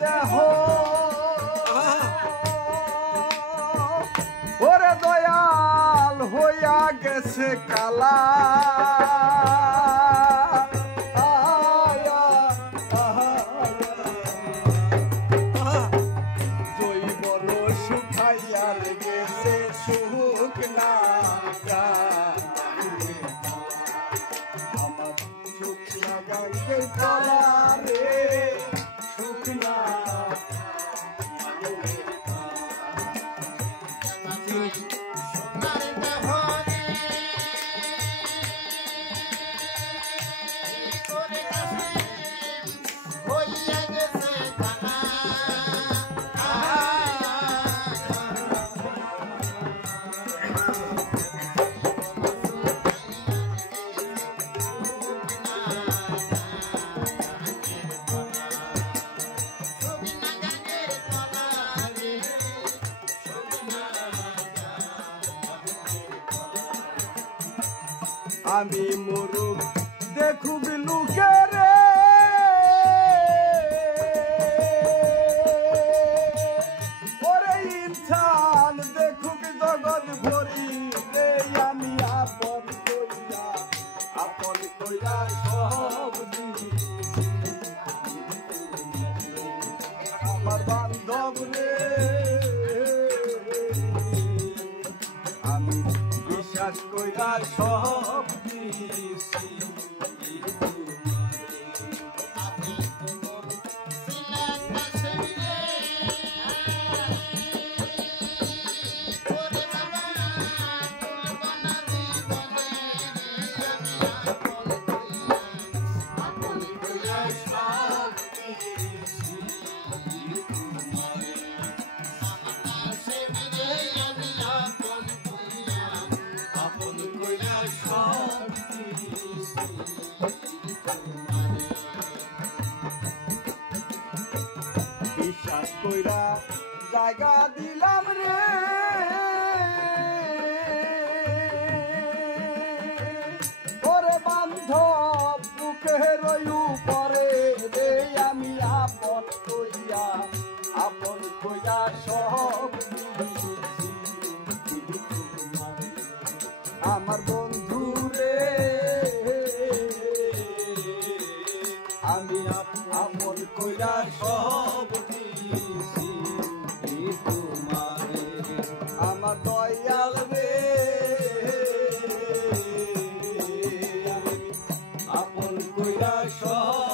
দেহ ওরে দয়াল হইয়া গেছে কালা জৈবন শুকাইয়া গেছে সুখ না আমার সুখ লাগাইতে কলা রে সুখ না আমি মুরুখ দেখুবি লুকে রে ওরে ইনসান দেখুবি জগৎ ভরি রে আমি আপন কইরা সব আমার বান্ধব রে আমি বিশ্বাস কইরা সব দিছি বিশ্বাস কইরা জায়গা দিলাম রে ওরে বান্ধব বুকের উপরে রে আমি আপন কইরা সব আমার বন্ধু রে আমি আপন কইরা সব দিছি তোমারে আমার দয়াল রে আমি আপন কইরা সব